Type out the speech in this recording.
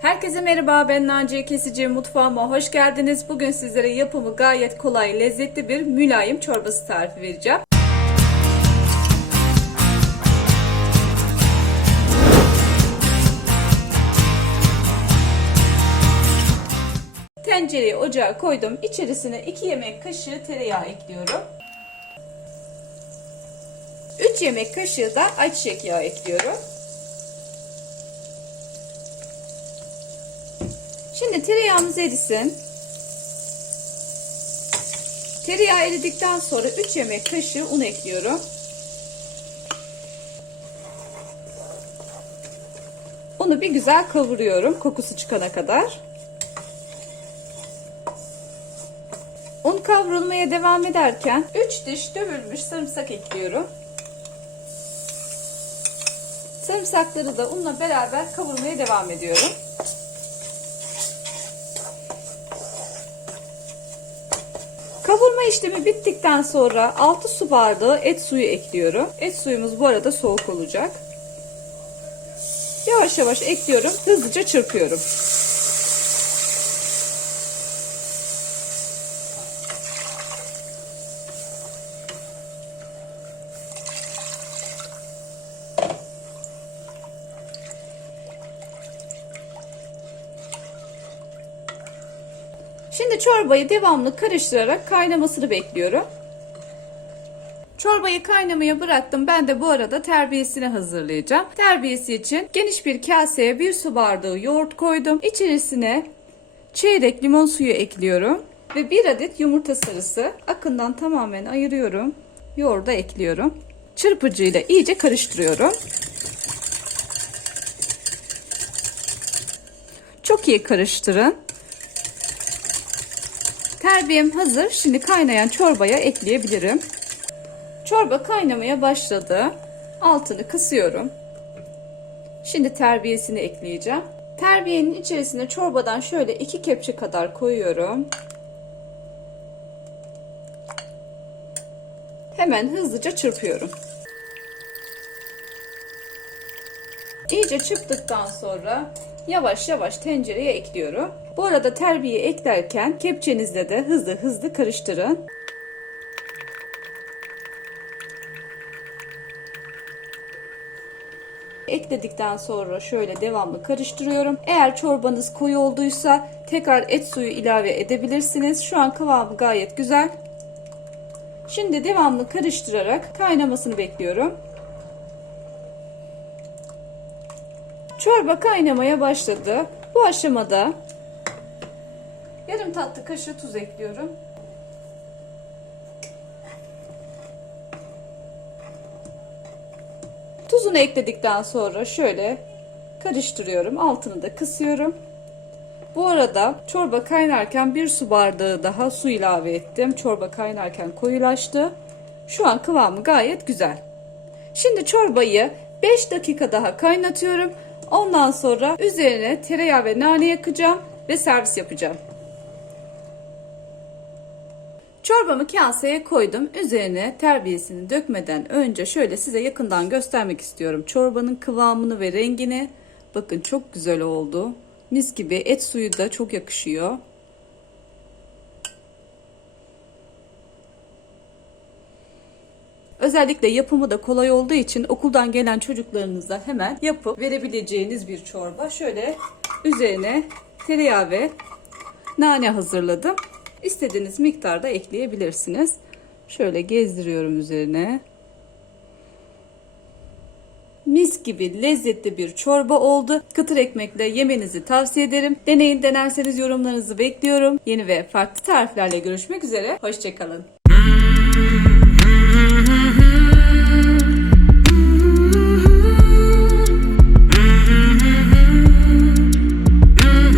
Herkese merhaba ben Naciye Kesici mutfağıma hoş geldiniz. Bugün sizlere yapımı gayet kolay lezzetli bir mülayim çorbası tarifi vereceğim. Tencereyi ocağa koydum. İçerisine 2 yemek kaşığı tereyağı ekliyorum. 3 yemek kaşığı da ayçiçek yağı ekliyorum. Şimdi tereyağımız erisin. Tereyağı eridikten sonra 3 yemek kaşığı un ekliyorum. Onu bir güzel kavuruyorum kokusu çıkana kadar. Un kavrulmaya devam ederken 3 diş dövülmüş sarımsak ekliyorum. Sarımsakları da unla beraber kavurmaya devam ediyorum. Kavurma işlemi bittikten sonra 6 su bardağı et suyu ekliyorum. Et suyumuz bu arada soğuk olacak. Yavaş yavaş ekliyorum. Hızlıca çırpıyorum. Şimdi çorbayı devamlı karıştırarak kaynamasını bekliyorum. Çorbayı kaynamaya bıraktım. Ben de bu arada terbiyesini hazırlayacağım. Terbiyesi için geniş bir kaseye bir su bardağı yoğurt koydum. İçerisine çeyrek limon suyu ekliyorum. Ve bir adet yumurta sarısı akından tamamen ayırıyorum. Yoğurda ekliyorum. Çırpıcıyla iyice karıştırıyorum. Çok iyi karıştırın. Terbiyem hazır. Şimdi kaynayan çorbaya ekleyebilirim. Çorba kaynamaya başladı. Altını kısıyorum. Şimdi terbiyesini ekleyeceğim. Terbiyenin içerisine çorbadan şöyle iki kepçe kadar koyuyorum. Hemen hızlıca çırpıyorum. İyice çırptıktan sonra yavaş yavaş tencereye ekliyorum. Bu arada terbiye eklerken kepçenizle de hızlı hızlı karıştırın. Ekledikten sonra şöyle devamlı karıştırıyorum. Eğer çorbanız koyu olduysa tekrar et suyu ilave edebilirsiniz. Şu an kıvamı gayet güzel. Şimdi devamlı karıştırarak kaynamasını bekliyorum. Çorba kaynamaya başladı. Bu aşamada yarım tatlı kaşığı tuz ekliyorum. Tuzunu ekledikten sonra şöyle karıştırıyorum. Altını da kısıyorum. Bu arada çorba kaynarken bir su bardağı daha su ilave ettim. Çorba kaynarken koyulaştı. Şu an kıvamı gayet güzel. Şimdi çorbayı 5 dakika daha kaynatıyorum. Ondan sonra üzerine tereyağı ve nane yakacağım ve servis yapacağım. Çorbamı kaseye koydum. Üzerine terbiyesini dökmeden önce şöyle size yakından göstermek istiyorum. Çorbanın kıvamını ve rengini. Bakın çok güzel oldu. Mis gibi et suyu da çok yakışıyor. Özellikle yapımı da kolay olduğu için okuldan gelen çocuklarınıza hemen yapıp verebileceğiniz bir çorba. Şöyle üzerine tereyağı ve nane hazırladım. İstediğiniz miktarda ekleyebilirsiniz. Şöyle gezdiriyorum üzerine. Mis gibi lezzetli bir çorba oldu. Kıtır ekmekle yemenizi tavsiye ederim. Deneyin denerseniz yorumlarınızı bekliyorum. Yeni ve farklı tariflerle görüşmek üzere. Hoşçakalın.